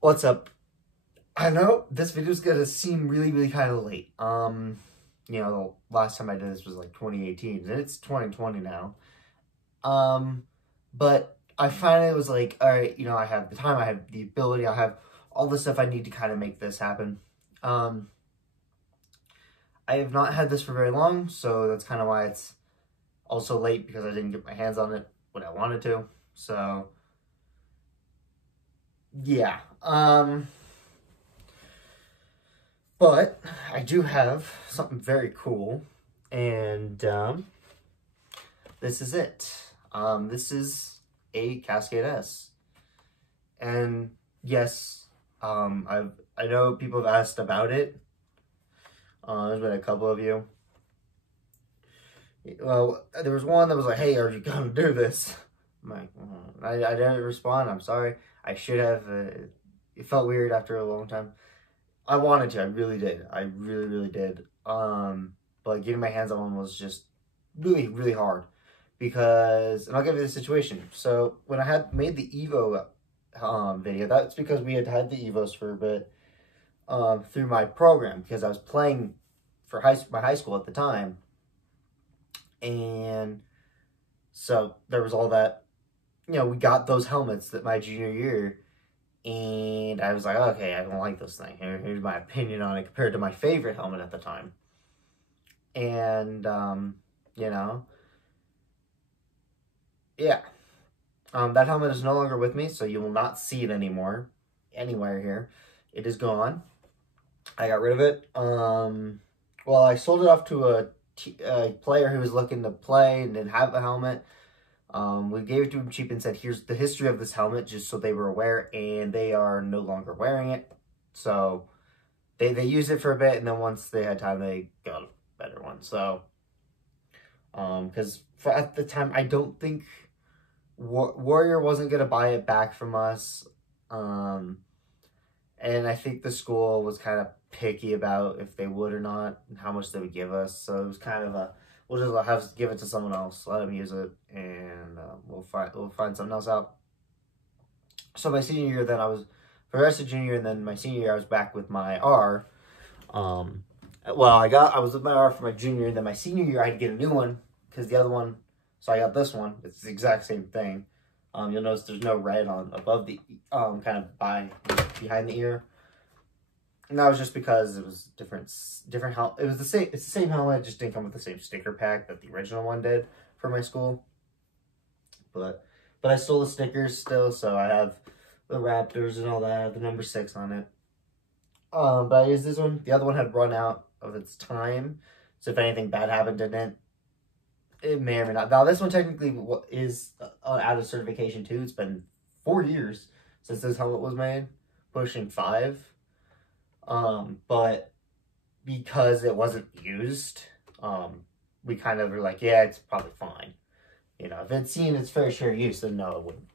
What's up? I know this video is gonna seem really kind of late. You know, the last time I did this was like 2018, and it's 2020 now. But I finally was like, all right, you know, I have the time, I have the ability, I have all the stuff I need to kind of make this happen. I have not had this for very long, so that's kind of why it's also late, because I didn't get my hands on it when I wanted to. So yeah. But I do have something very cool, and this is it. This is a Cascade S, and yes, I know people have asked about it. There's been a couple of you. Well, there was one that was like, "Hey, are you gonna do this?" I'm like, I didn't respond. I'm sorry. I should have. It felt weird after a long time. I wanted to. I really did. I really did. But getting my hands on one was just really hard, because, and I'll give you the situation. So when I had made the Evo video, that's because we had the Evos for a bit through my program, because I was playing for my high school at the time, and so there was all that. You know, we got those helmets that my junior year. And I was like, okay, I don't like this thing. Here's my opinion on it compared to my favorite helmet at the time. And, you know, yeah. That helmet is no longer with me, so you will not see it anymore anywhere here. It is gone. I got rid of it. Well, I sold it off to a player who was looking to play and didn't have a helmet. We gave it to him cheap and said, here's the history of this helmet, just so they were aware, and they are no longer wearing it. So they used it for a bit, and then once they had time, they got a better one. So, because at the time, I don't think Warrior wasn't going to buy it back from us. And I think the school was kind of picky about if they would or not, and how much they would give us. So it was kind of a, we'll just have to give it to someone else, let them use it, and we'll find something else out. So my senior year, then for the rest of junior, and then my senior year, I was back with my R. Well, I was with my R for my junior, and then my senior year, I had to get a new one, because the other one, so I got this one. It's the exact same thing. You'll notice there's no red on above the, kind of behind the ear. And that was just because it was different helmet. It was it's the same helmet, it just didn't come with the same sticker pack that the original one did for my school. But I stole the stickers still, so I have the Raptors and all that. I have the number 6 on it. But I used this one. The other one had run out of its time, so if anything bad happened in it, it may or may not. Now this one technically is out of certification too. It's been 4 years since this helmet was made, pushing 5. But because it wasn't used, we kind of were like, yeah, it's probably fine. You know, if it's seen its fair share of use, then no, it wouldn't.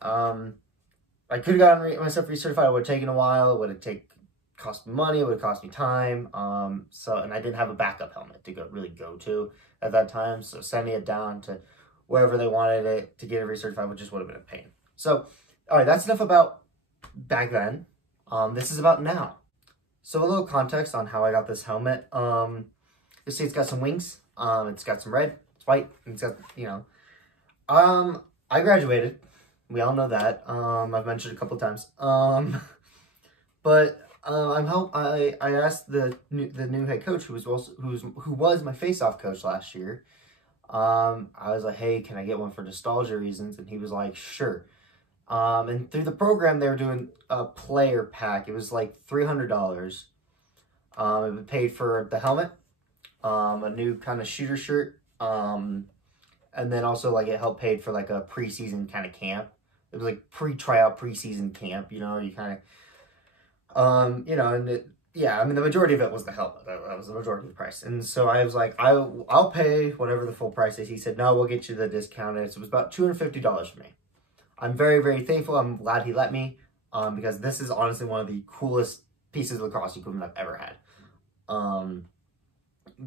I could have gotten myself recertified. It would have taken a while. It would have cost me money. It would have cost me time. And I didn't have a backup helmet to really go to at that time. So sending it down to wherever they wanted it to get it recertified would have been a pain. So, all right, that's enough about back then. This is about now. So a little context on how I got this helmet. You see it's got some wings. It's got some red, it's white, and it's got, you know. I graduated. We all know that. I've mentioned it a couple times. But I asked the new head coach, who was my face-off coach last year. I was like, hey, can I get one for nostalgia reasons? And he was like, sure. And through the program, they were doing a player pack. It was like $300. It paid for the helmet, a new kind of shooter shirt, and then also like it helped paid for like a preseason kind of camp. It was like pre-tryout preseason camp, you know, you kind of, you know, and yeah, I mean, the majority of it was the helmet. That was the majority of the price. And so I was like, I'll pay whatever the full price is. He said, no, we'll get you the discounted. So it was about $250 for me. I'm very thankful. I'm glad he let me, because this is honestly one of the coolest pieces of lacrosse equipment I've ever had.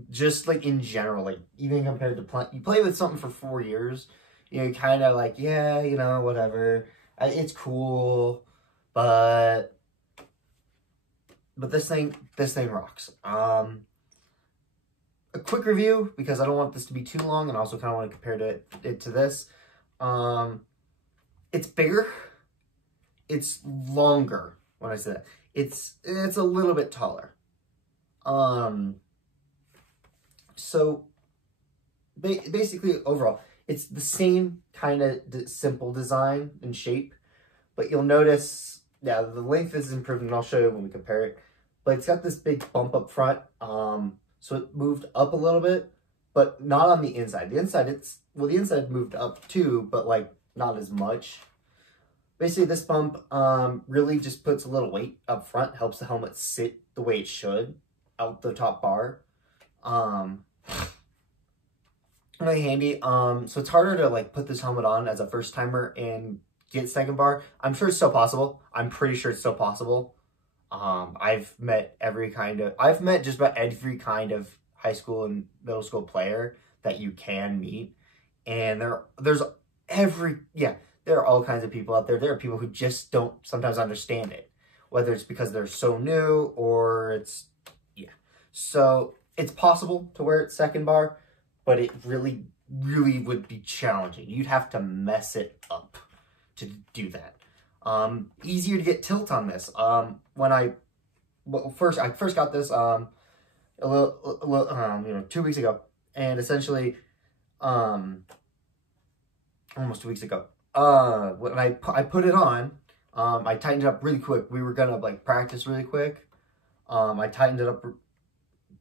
Just like in general, like even compared to you play with something for 4 years, you know, kind of like, yeah, you know, whatever. It's cool, but this thing rocks. A quick review, because I don't want this to be too long, and I also kind of want to compare it to this. It's bigger. It's longer. When I say that, it's a little bit taller. So basically, overall, it's the same kind of simple design and shape, but you'll notice, yeah, the length is improved, and I'll show you when we compare it. But it's got this big bump up front, so it moved up a little bit, but not on the inside. The inside, the inside moved up too, but like not as much. Basically, this bump really just puts a little weight up front, helps the helmet sit the way it should out the top bar. Really handy. So it's harder to like put this helmet on as a first timer and get second bar. I'm sure it's still possible. I'm pretty sure it's still possible. I've met just about every kind of high school and middle school player that you can meet, and there are all kinds of people out there. There are people who just don't sometimes understand it, whether it's because they're so new or it's, yeah. So it's possible to wear it second bar, but it really, really would be challenging. You'd have to mess it up to do that. Easier to get tilt on this. When I first got this, 2 weeks ago, and essentially, almost 2 weeks ago. When I put it on, I tightened it up really quick. We were gonna like practice really quick. I tightened it up,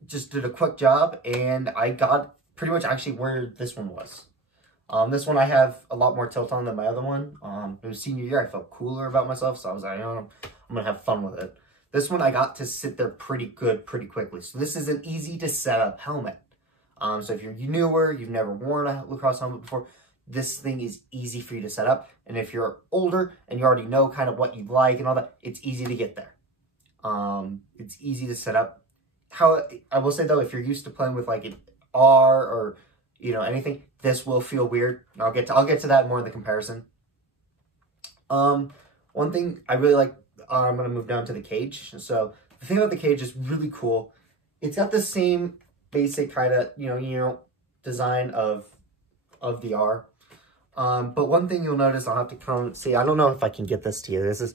just did a quick job, and I got pretty much actually where this one was. This one I have a lot more tilt on than my other one. It was senior year. I felt cooler about myself, so I was like, I'm gonna have fun with it. This one I got to sit there pretty good, pretty quickly. So this is an easy to set up helmet. So if you're newer, you've never worn a lacrosse helmet before, this thing is easy for you to set up. And if you're older and you already know kind of what you like and all that, it's easy to get there. It's easy to set up. How I will say though, if you're used to playing with like an R or anything, this will feel weird. And I'll get to that more in the comparison. One thing I really like, I'm gonna move down to the cage. So the thing about the cage is really cool. It's got the same basic kind of design of the R. But one thing you'll notice, I'll have to come see. I don't know if I can get this to you. This is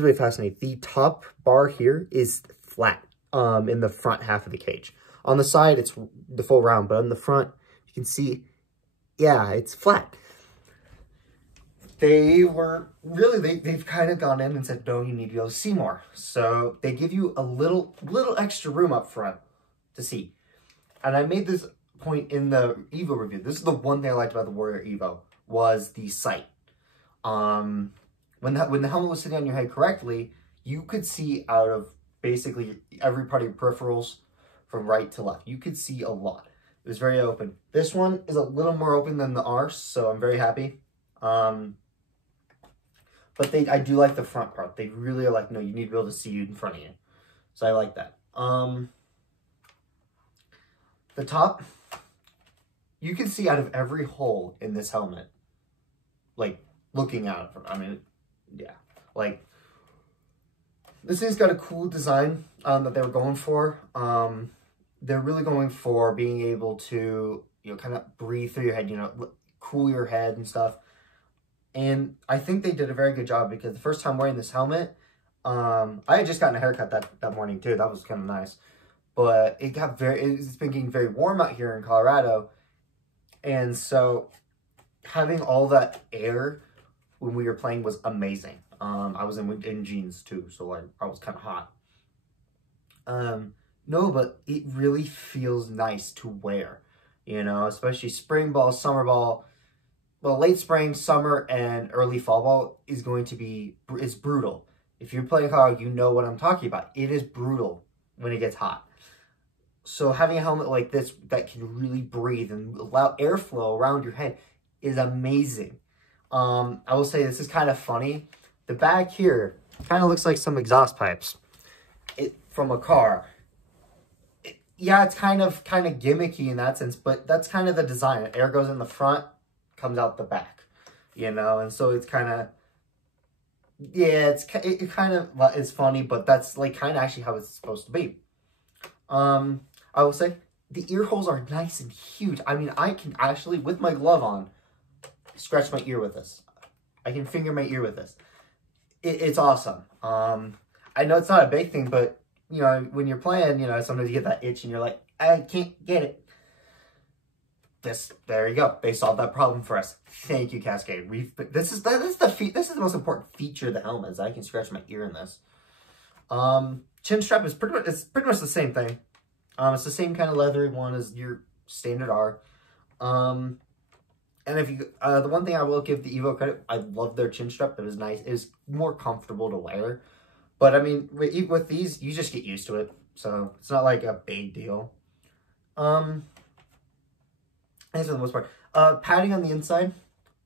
really fascinating. The top bar here is flat. In the front half of the cage. On the side, it's the full round, but on the front, you can see, yeah, it's flat. They've kind of gone in and said, no, you need to be able to see more. So they give you a little extra room up front to see. And I made this point in the Evo review. This is the one thing I liked about the Warrior Evo, was the sight. When the helmet was sitting on your head correctly, you could see out of basically every part of your peripherals from right to left. You could see a lot. It was very open. This one is a little more open than the R, so I'm very happy. But I do like the front part. They really are like, no, you need to be able to see you in front of you. So I like that. The top, you can see out of every hole in this helmet. Like, looking out of it. I mean, yeah. Like, this thing's got a cool design that they were going for. They're really going for being able to, kind of breathe through your head, cool your head and stuff. And I think they did a very good job, because the first time wearing this helmet, I had just gotten a haircut that morning too. That was kind of nice. But it's been getting very warm out here in Colorado. And so having all that air when we were playing was amazing. I was in jeans too, so I was kind of hot. No, but it really feels nice to wear, especially spring ball, summer ball. Well, late spring, summer, and early fall ball is it's brutal. If you're playing Colorado, you know what I'm talking about. It is brutal when it gets hot. So having a helmet like this that can really breathe and allow airflow around your head is amazing. I will say this is kind of funny. The back here kind of looks like some exhaust pipes from a car. Yeah, it's kind of gimmicky in that sense, but that's kind of the design. Air goes in the front, comes out the back, and so it's kind of Yeah, it kind of, well, it's funny, but that's like kind of actually how it's supposed to be. I will say the ear holes are nice and huge. I mean, I can actually, with my glove on, scratch my ear with this. I can finger my ear with this. It's awesome. I know it's not a big thing, but you know, when you're playing, you know, sometimes you get that itch and you're like, I can't get it. There you go. They solved that problem for us. Thank you, Cascade. This is the most important feature of the helmet, is I can scratch my ear in this. Chin strap is pretty much the same thing. It's the same kind of leathery one as your standard R. And if you, the one thing I will give the Evo credit, I love their chin strap. It was nice. It was more comfortable to wear. But I mean, with these, you just get used to it. So it's not like a big deal. That's for the most part. Padding on the inside,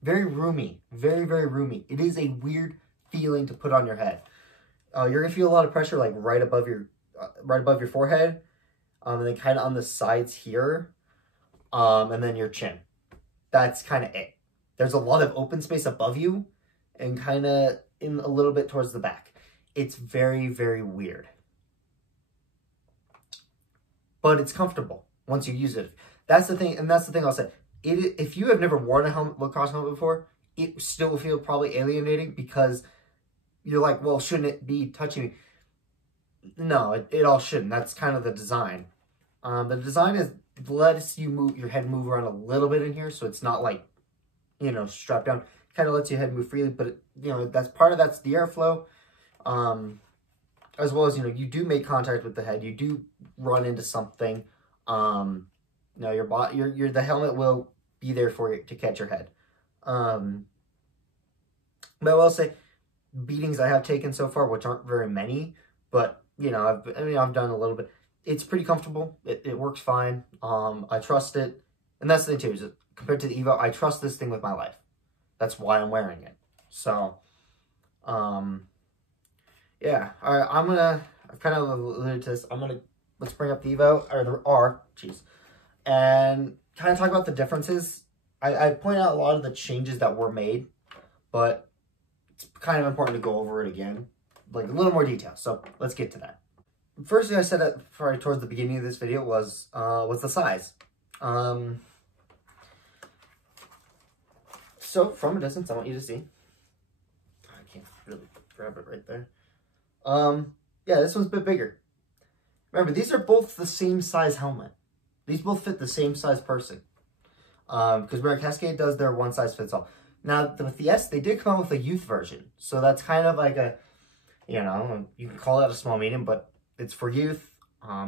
very roomy. Very, very roomy. It is a weird feeling to put on your head. You're gonna feel a lot of pressure like right above your forehead. And then kind of on the sides here. And then your chin. That's kind of it. There's a lot of open space above you and kind of in a little bit towards the back. It's very, very weird. But it's comfortable once you use it. That's the thing, and that's the thing I'll say. If you have never worn a lacrosse helmet before, it still will feel probably alienating because you're like, well, shouldn't it be touching me? No, it all shouldn't. That's kind of the design. The design is lets you move your head move around a little bit in here, so it's not like, you know, strapped down. Kind of lets your head move freely, but you know, that's the airflow. As well as, you know, you do make contact with the head. You do run into something. You know, the helmet will be there for you to catch your head. But I will say, beatings I have taken so far, which aren't very many, but you know, I've done a little bit. It's pretty comfortable. It works fine. I trust it, and that's the thing too. Is compared to the Evo, I trust this thing with my life. That's why I'm wearing it. So, yeah. All right, I've kind of alluded to this. Let's bring up the Evo or the R. Jeez. And kind of talk about the differences. I point out a lot of the changes that were made, but it's kind of important to go over it again, like a little more detail. So let's get to that. First thing I said probably towards the beginning of this video was the size. So from a distance, I want you to see. I can't really grab it right there. Yeah, this one's a bit bigger. Remember, these are both the same size helmet. These both fit the same size person. Because remember, Cascade does their one size fits all. Now, with the S, they did come out with a youth version. So that's kind of like a, you know, you can call it a small medium, but it's for youth,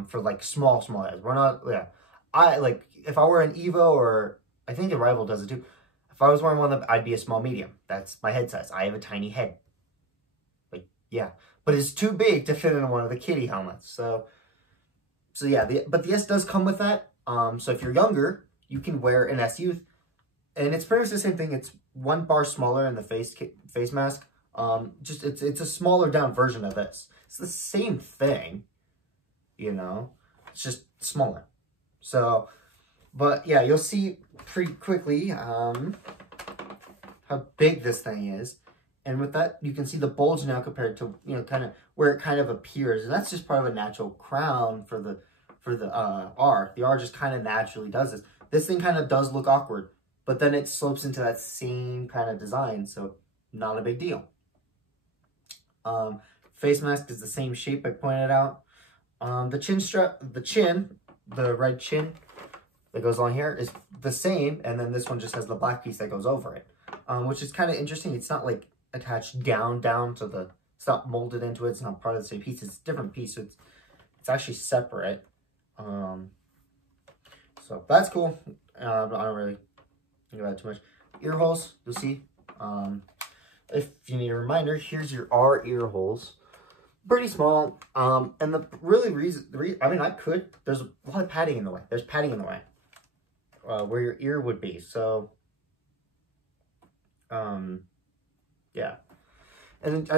for like small heads. We're not, yeah. If I were an Evo, or I think a Rival does it too. If I was wearing one of them, I'd be a small medium. That's my head size. I have a tiny head. Like, yeah. But it's too big to fit in one of the kiddie helmets. So yeah, but the S does come with that. So if you're younger, you can wear an S Youth. And it's pretty much the same thing. It's one bar smaller in the face mask. It's a smaller down version of this. It's the same thing, you know. It's just smaller. So, but yeah, you'll see pretty quickly how big this thing is. And with that, you can see the bulge now compared to, you know, kind of where it kind of appears. And that's just part of a natural crown for the R. The R just kind of naturally does this. This thing kind of does look awkward, but then it slopes into that same kind of design. So not a big deal. Face mask is the same shape I pointed out. The chin strap, the red chin that goes on here is the same. And then this one just has the black piece that goes over it, which is kind of interesting. It's not like attached down to the, it's not molded into it. It's not part of the same piece. It's a different piece. So it's actually separate. So that's cool. I don't really think about it too much. Ear holes, you'll see. If you need a reminder, here's your R ear holes. Pretty small. And the reason, I mean, there's a lot of padding in the way. There's padding in the way. Where your ear would be. So, yeah. And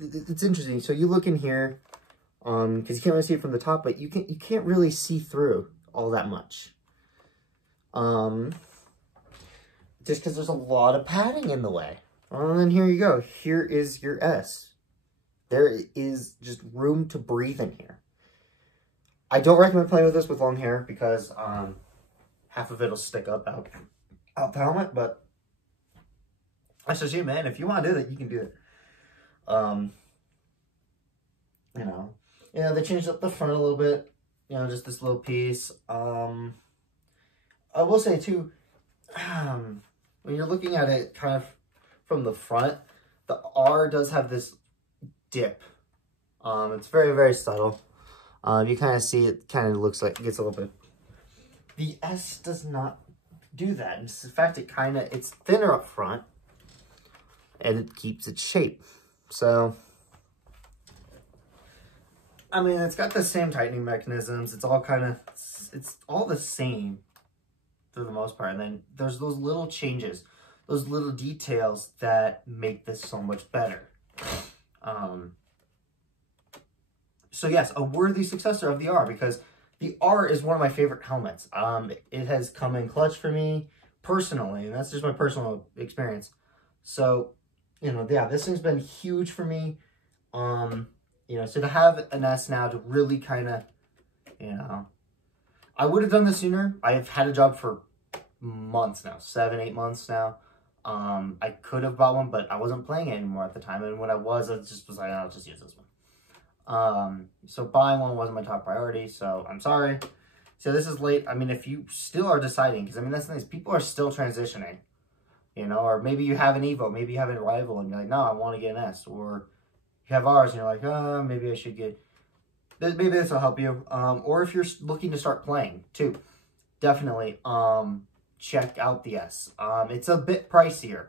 it's interesting. So you look in here, because you can't really see it from the top, but you can't really see through all that much. Just because there's a lot of padding in the way. And then here you go. Here is your S. There is just room to breathe in here. I don't recommend playing with this with long hair because half of it'll stick up out the helmet, but that's just you, man. If you want to do that, you can do it. You know, they changed up the front a little bit. You know, just this little piece. I will say too, when you're looking at it kind of from the front, the R does have this dip. It's very, very subtle. You kind of see it kind of looks like it gets a little bit. The S does not do that. In fact, it's thinner up front and it keeps its shape. So, I mean, it's got the same tightening mechanisms. It's all it's all the same for the most part. And then there's those little changes, those little details that make this so much better. So yes, a worthy successor of the R, because the R is one of my favorite helmets. It has come in clutch for me personally, and that's just my personal experience. So, yeah, this thing's been huge for me. So to have an S now to really kind of, I would have done this sooner. I've had a job for months now, 7-8 months now. I could have bought one, but I wasn't playing it anymore at the time. And when I just was like, I'll just use this one. So buying one wasn't my top priority, so I'm sorry. So this is late. I mean, if you still are deciding, because I mean, that's the thing, people are still transitioning, or maybe you have an Evo, maybe you have a rival, and you're like, no, I want to get an S, or you have ours, and you're like, oh, maybe I should get, maybe this will help you. Or if you're looking to start playing too, definitely, check out the S. It's a bit pricier.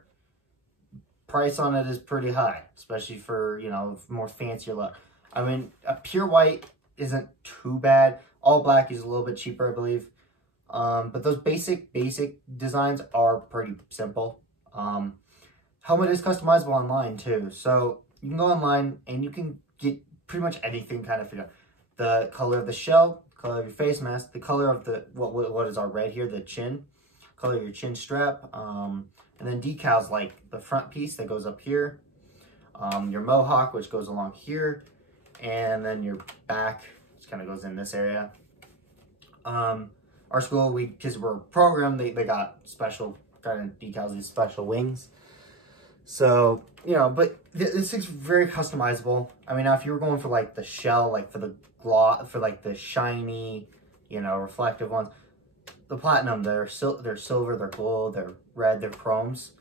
Price on it is pretty high, especially for, more fancier look. I mean, a pure white isn't too bad. All black is a little bit cheaper, I believe. But those basic designs are pretty simple. Helmet is customizable online too. So you can go online and you can get pretty much anything kind of figured out. The color of the shell, the color of your face mask, the color of the, what is our red here, the chin, color of your chin strap, and then decals like the front piece that goes up here, your mohawk, which goes along here, and then your back just kind of goes in this area. Our school, because we're a program, they got special kind of decals, these special wings. So, but this thing's very customizable. I mean, now if you were going for like the shell, like for the gloss, for like the shiny, reflective ones, the platinum, they're silver, they're gold, they're red, they're chromes.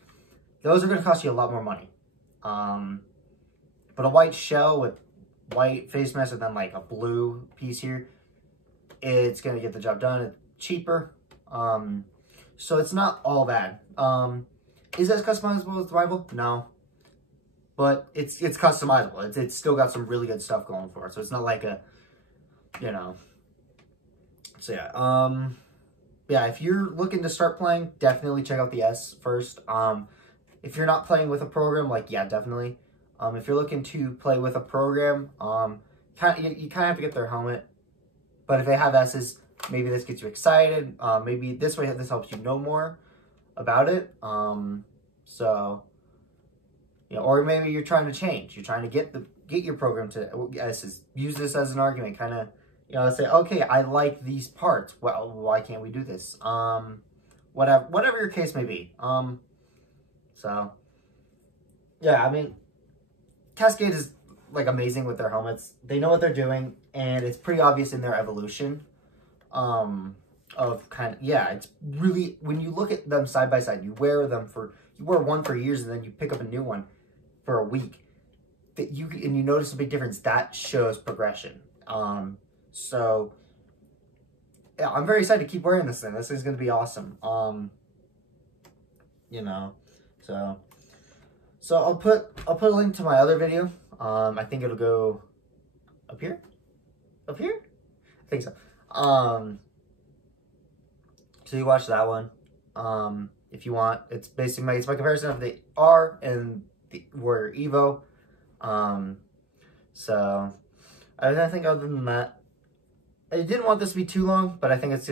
Those are going to cost you a lot more money. But a white shell with white face mask and then like a blue piece here, it's going to get the job done. It's cheaper. So it's not all bad. Is it as customizable as the rival? No. But it's customizable. It's still got some really good stuff going for it. So it's not like a, So yeah. Yeah, if you're looking to start playing, definitely check out the S first. If you're not playing with a program, yeah, definitely. If you're looking to play with a program, you kind of have to get their helmet. But if they have S's, maybe this gets you excited. Maybe this helps you know more about it. So, or maybe you're trying to change. You're trying to get your program to S's. Use this as an argument, kind of, say, okay, I like these parts. Well, why can't we do this? Whatever your case may be. So, yeah, I mean, Cascade is amazing with their helmets. They know what they're doing, and it's pretty obvious in their evolution. It's really, when you look at them side by side, you wear one for years, and then you pick up a new one for a week. And you notice a big difference. That shows progression. So yeah, I'm very excited to keep wearing this thing. This is going to be awesome. So I'll put a link to my other video. I think it'll go up here. Up here? I think so. So you watch that one. If you want, it's basically it's my comparison of the R and the Warrior Evo. So I think other than that, I didn't want this to be too long, but I think it's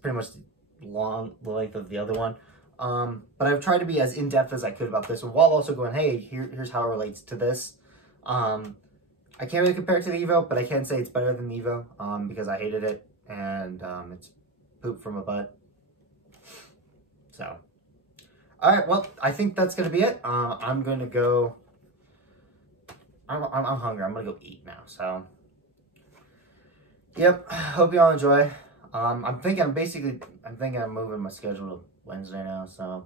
pretty much the length of the other one. But I've tried to be as in-depth as I could about this one, while also going, hey, here's how it relates to this. I can't really compare it to the Evo, but I can say it's better than the Evo, because I hated it, and it's poop from a butt. So, alright, well, I think that's going to be it. I'm going to go... I'm hungry. I'm going to go eat now, so... Yep, hope you all enjoy. I'm thinking I'm moving my schedule to Wednesday now, so...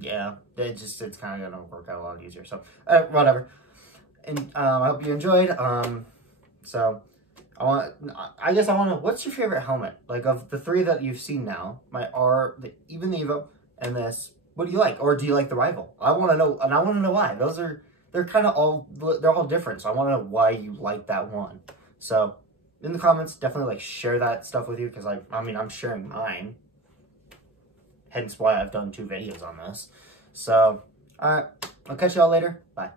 Yeah, it's kind of going to work out a lot easier, so... whatever. And I hope you enjoyed. So... I guess I want to, what's your favorite helmet? Like, of the three that you've seen now, even the Evo and this, what do you like? Or do you like the Rival? I want to know, and I want to know why. They're kind of they're all different, so I want to know why you like that one. So, in the comments, definitely, like, share that stuff with you, because, I mean, I'm sharing mine. Hence why I've done 2 videos on this. So, alright, I'll catch y'all later. Bye.